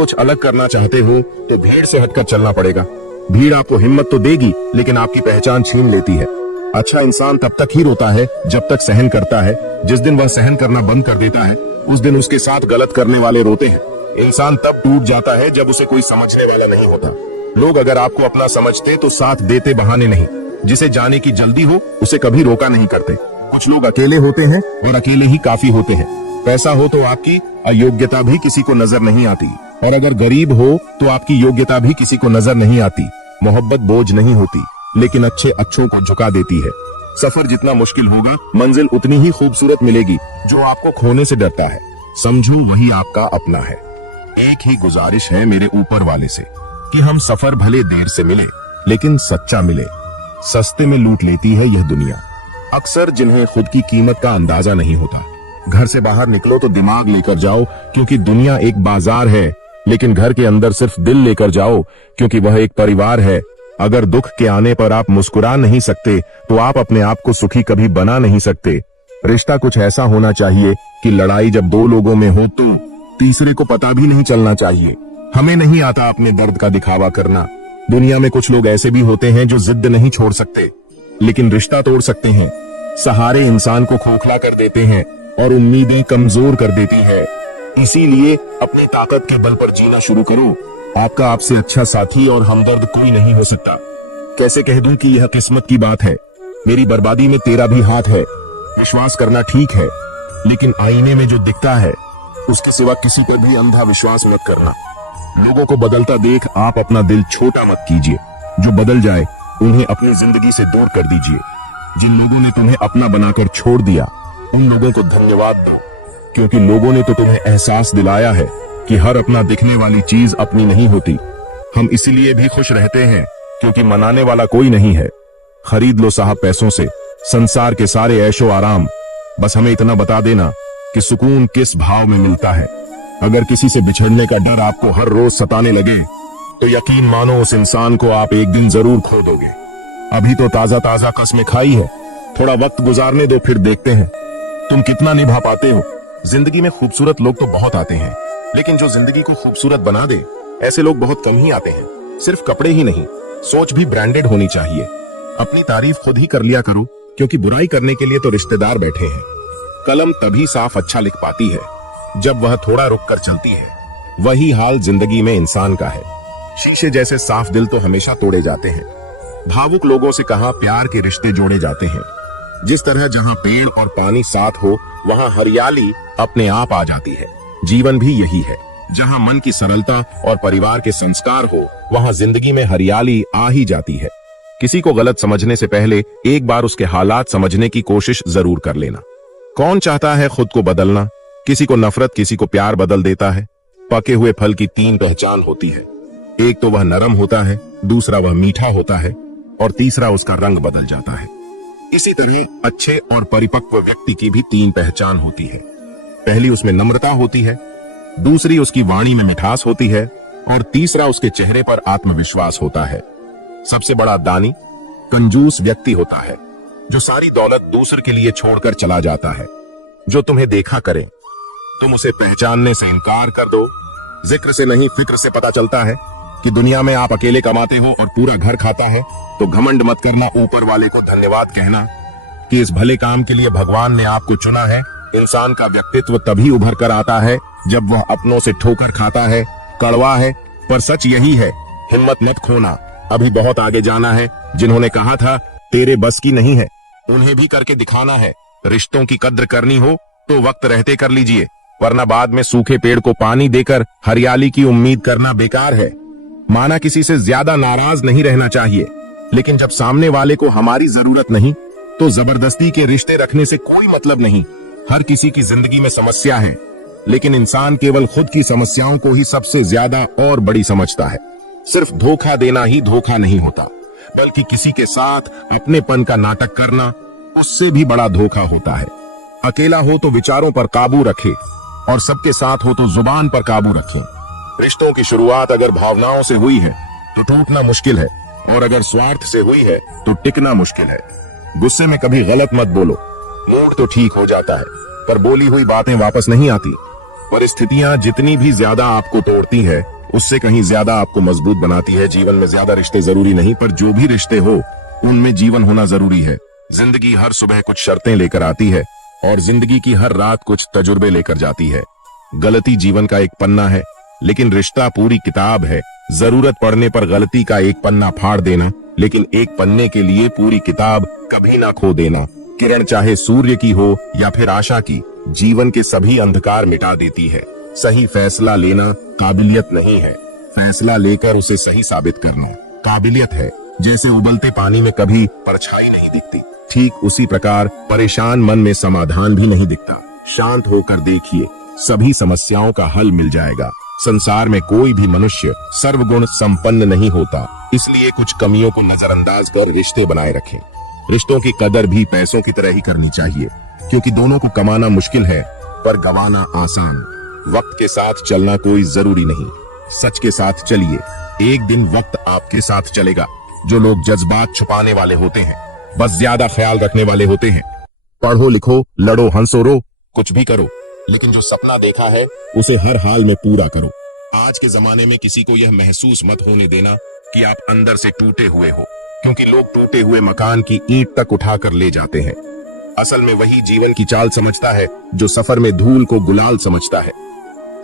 कुछ अलग करना चाहते हो तो भीड़ से हटकर चलना पड़ेगा। भीड़ आपको हिम्मत तो देगी लेकिन आपकी पहचान छीन लेती है। अच्छा इंसान तब तक ही रोता है जब तक सहन करता है। जिस दिन वह सहन करना बंद कर देता है उस दिन उसके साथ गलत करने वाले रोते हैं। इंसान तब टूट जाता है जब उसे कोई समझने वाला नहीं होता। लोग अगर आपको अपना समझते तो साथ देते, बहाने नहीं। जिसे जाने की जल्दी हो उसे कभी रोका नहीं करते। कुछ लोग अकेले होते हैं और अकेले ही काफी होते हैं। पैसा हो तो आपकी अयोग्यता भी किसी को नजर नहीं आती, और अगर गरीब हो तो आपकी योग्यता भी किसी को नजर नहीं आती। मोहब्बत बोझ नहीं होती लेकिन अच्छे अच्छों को झुका देती है। सफर जितना मुश्किल होगा मंजिल उतनी ही खूबसूरत मिलेगी। जो आपको खोने से डरता है समझो वही आपका अपना है। एक ही गुजारिश है मेरे ऊपर वाले से कि हम सफर भले देर से मिले लेकिन सच्चा मिले। सस्ते में लूट लेती है यह दुनिया। अक्सर जिन्हें खुद की कीमत का अंदाजा नहीं होता। घर से बाहर निकलो तो दिमाग लेकर जाओ क्योंकि दुनिया एक बाजार है, लेकिन घर के अंदर सिर्फ दिल लेकर जाओ क्योंकि वह एक परिवार है। अगर दुख के आने पर आप मुस्कुरा नहीं सकते तो आप अपने आप को सुखी कभी बना नहीं सकते। रिश्ता कुछ ऐसा होना चाहिए कि लड़ाई जब दो लोगों में हो तो तीसरे को पता भी नहीं चलना चाहिए। हमें नहीं आता अपने दर्द का दिखावा करना। दुनिया में कुछ लोग ऐसे भी होते हैं जो जिद नहीं छोड़ सकते लेकिन रिश्ता तोड़ सकते हैं। सहारे इंसान को खोखला कर देते हैं और उम्मीदें कमजोर कर देती है। इसीलिए अपनी ताकत के बल पर जीना शुरू करो। आपका आपसे अच्छा साथी और हमदर्द कोई नहीं हो सकता। कैसे कह दूं कि यह किस्मत की बात है। मेरी बर्बादी में तेरा भी हाथ है। विश्वास करना ठीक है लेकिन आईने में जो दिखता है उसके सिवा किसी पर भी अंधा विश्वास मत करना। लोगों को बदलता देख आप अपना दिल छोटा मत कीजिए। जो बदल जाए उन्हें अपनी जिंदगी से दूर कर दीजिए। जिन लोगों ने तुम्हें अपना बनाकर छोड़ दिया उन लोगों को धन्यवाद दो क्योंकि लोगों ने तो तुम्हें एहसास दिलाया है कि हर अपना दिखने वाली चीज अपनी नहीं होती। हम इसीलिए भी खुश रहते हैं क्योंकि मनाने वाला कोई नहीं है। खरीद लो साहब पैसों से संसार के सारे ऐशो आराम। बस हमें इतना बता देना कि सुकून किस भाव में मिलता है। अगर किसी से बिछड़ने का डर आपको हर रोज सताने लगे तो यकीन मानो उस इंसान को आप एक दिन जरूर खो दोगे। अभी तो ताजा ताजा कसमें खाई है, थोड़ा वक्त गुजारने दो फिर देखते हैं तुम कितना निभा पाते हो। जिंदगी में खूबसूरत लोग तो बहुत आते हैं लेकिन जो जिंदगी को खूबसूरत बना दे ऐसे लोग बहुत कम ही आते हैं। सिर्फ कपड़े ही नहीं, सोच भी ब्रांडेड होनी चाहिए। अपनी तारीफ खुद ही कर लिया करो क्योंकि बुराई करने के लिए तो रिश्तेदार बैठे हैं। कलम तभी साफ अच्छा लिख पाती है जब वह थोड़ा रुक कर चलती है। वही हाल जिंदगी में इंसान का है। शीशे जैसे साफ दिल तो हमेशा तोड़े जाते हैं। भावुक लोगों से कहा प्यार के रिश्ते जोड़े जाते हैं। जिस तरह जहां पेड़ और पानी साथ हो वहां हरियाली अपने आप आ जाती है। जीवन भी यही है। जहां मन की सरलता और परिवार के संस्कार हो वहां जिंदगी में हरियाली आ ही जाती है। किसी को गलत समझने से पहले एक बार उसके हालात समझने की कोशिश जरूर कर लेना। कौन चाहता है खुद को बदलना? किसी को नफरत, किसी को प्यार बदल देता है। पके हुए फल की तीन पहचान होती है। एक तो वह नरम होता है, दूसरा वह मीठा होता है और तीसरा उसका रंग बदल जाता है। इसी तरह अच्छे और परिपक्व व्यक्ति की भी तीन पहचान होती है। पहली उसमें नम्रता होती है, दूसरी उसकी वाणी में मिठास होती है और तीसरा उसके चेहरे पर आत्मविश्वास होता है। सबसे बड़ा दानी कंजूस व्यक्ति होता है जो सारी दौलत दूसरे के लिए छोड़कर चला जाता है। जो तुम्हें देखा करे तुम उसे पहचानने से इनकार कर दो। जिक्र से नहीं फिक्र से पता चलता है कि दुनिया में आप अकेले कमाते हो और पूरा घर खाता है तो घमंड मत करना, ऊपर वाले को धन्यवाद कहना कि इस भले काम के लिए भगवान ने आपको चुना है। इंसान का व्यक्तित्व तभी उभर कर आता है जब वह अपनों से ठोकर खाता है। कड़वा है पर सच यही है। हिम्मत मत खोना, अभी बहुत आगे जाना है। जिन्होंने कहा था तेरे बस की नहीं है उन्हें भी करके दिखाना है। रिश्तों की कद्र करनी हो तो वक्त रहते कर लीजिए, वरना बाद में सूखे पेड़ को पानी देकर हरियाली की उम्मीद करना बेकार है। माना किसी से ज्यादा नाराज नहीं रहना चाहिए, लेकिन जब सामने वाले को हमारी जरूरत नहीं तो जबरदस्ती के रिश्ते रखने से कोई मतलब नहीं। हर किसी की जिंदगी में समस्या है, लेकिन इंसान केवल खुद की समस्याओं को ही सबसे ज्यादा और बड़ी समझता है। सिर्फ धोखा देना ही धोखा नहीं होता, बल्कि किसी के साथ अपनेपन का नाटक करना उससे भी बड़ा धोखा होता है। अकेला हो तो विचारों पर काबू रखे और सबके साथ हो तो जुबान पर काबू रखे। रिश्तों की शुरुआत अगर भावनाओं से हुई है तो टूटना मुश्किल है, और अगर स्वार्थ से हुई है तो टिकना मुश्किल है। गुस्से में कभी गलत मत बोलो, मूड तो ठीक हो जाता है पर बोली हुई बातें वापस नहीं आती। परिस्थितियां जितनी भी ज्यादा आपको तोड़ती है, उससे कहीं ज्यादा आपको मजबूत बनाती है। जीवन में ज्यादा रिश्ते जरूरी नहीं, पर जो भी रिश्ते हो उनमें जीवन होना जरूरी है। जिंदगी हर सुबह कुछ शर्तें लेकर आती है और जिंदगी की हर रात कुछ तजुर्बे लेकर जाती है। गलती जीवन का एक पन्ना है, लेकिन रिश्ता पूरी किताब है। जरूरत पड़ने पर गलती का एक पन्ना फाड़ देना, लेकिन एक पन्ने के लिए पूरी किताब कभी ना खो देना। किरण चाहे सूर्य की हो या फिर आशा की, जीवन के सभी अंधकार मिटा देती है। सही फैसला लेना काबिलियत नहीं है, फैसला लेकर उसे सही साबित करना काबिलियत है। जैसे उबलते पानी में कभी परछाई नहीं दिखती, ठीक उसी प्रकार परेशान मन में समाधान भी नहीं दिखता। शांत होकर देखिए, सभी समस्याओं का हल मिल जाएगा। संसार में कोई भी मनुष्य सर्वगुण संपन्न नहीं होता, इसलिए कुछ कमियों को नजरअंदाज कर रिश्ते बनाए रखें। रिश्तों की कदर भी पैसों की तरह ही करनी चाहिए, क्योंकि दोनों को कमाना मुश्किल है पर गंवाना आसान। वक्त के साथ चलना कोई जरूरी नहीं, सच के साथ चलिए, एक दिन वक्त आपके साथ चलेगा। जो लोग जज्बात छुपाने वाले होते हैं, बस ज्यादा ख्याल रखने वाले होते हैं। पढ़ो लिखो, लड़ो हंसो रो, कुछ भी करो, लेकिन जो सपना देखा है उसे हर हाल में पूरा करो। आज के जमाने में किसी को यह महसूस मत होने देना कि आप अंदर से टूटे हुए हो, क्योंकि लोग टूटे हुए मकान की ईंट तक उठाकर ले जाते हैं। असल में वही जीवन की चाल समझता है जो सफर में धूल को गुलाल समझता है।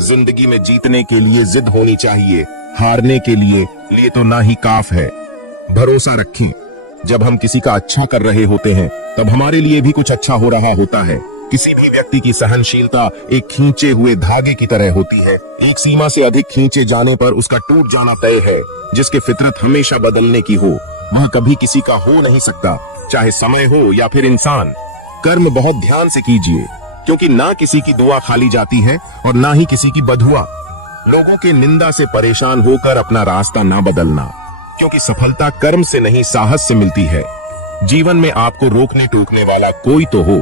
जिंदगी में जीतने के लिए जिद होनी चाहिए, हारने के लिए तो ना ही काफ है। भरोसा रखें, जब हम किसी का अच्छा कर रहे होते हैं तब हमारे लिए भी कुछ अच्छा हो रहा होता है। किसी भी व्यक्ति की सहनशीलता एक खींचे हुए धागे की तरह होती है। एक सीमा से अधिक खींचे जाने पर उसका टूट जाना तय है। जिसकी फितरत हमेशा बदलने की हो, वह कभी किसी का हो नहीं सकता, चाहे समय हो या फिर इंसान। कर्म बहुत ध्यान से कीजिए, क्योंकि ना किसी की दुआ खाली जाती है और ना ही किसी की बदुआ। लोगों के निंदा से परेशान होकर अपना रास्ता ना बदलना, क्योंकि सफलता कर्म से नहीं साहस से मिलती है। जीवन में आपको रोकने टोकने वाला कोई तो हो,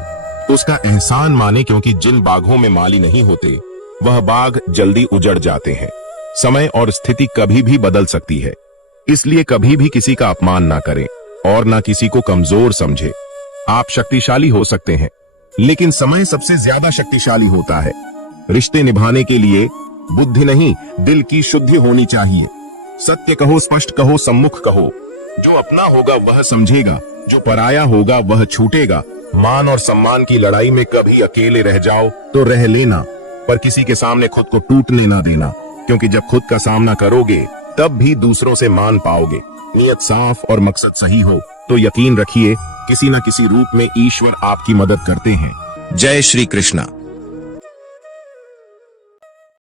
उसका एहसान माने, क्योंकि जिन बागों में माली नहीं होते वह बाग जल्दी उजड़ जाते हैं। समय और स्थिति कभी भी बदल सकती है, इसलिए कभी भी किसी का अपमान ना करें और ना किसी को कमजोर समझे। आप शक्तिशाली हो सकते हैं, लेकिन समय सबसे ज्यादा शक्तिशाली होता है। रिश्ते निभाने के लिए बुद्धि नहीं, दिल की शुद्धि होनी चाहिए। सत्य कहो, स्पष्ट कहो, सम्मुख कहो। जो अपना होगा वह समझेगा, जो पराया होगा वह छूटेगा। मान और सम्मान की लड़ाई में कभी अकेले रह जाओ तो रह लेना, पर किसी के सामने खुद को टूटने ना देना, क्योंकि जब खुद का सामना करोगे तब भी दूसरों से मान पाओगे। नियत साफ और मकसद सही हो तो यकीन रखिए किसी न किसी रूप में ईश्वर आपकी मदद करते हैं। जय श्री कृष्णा।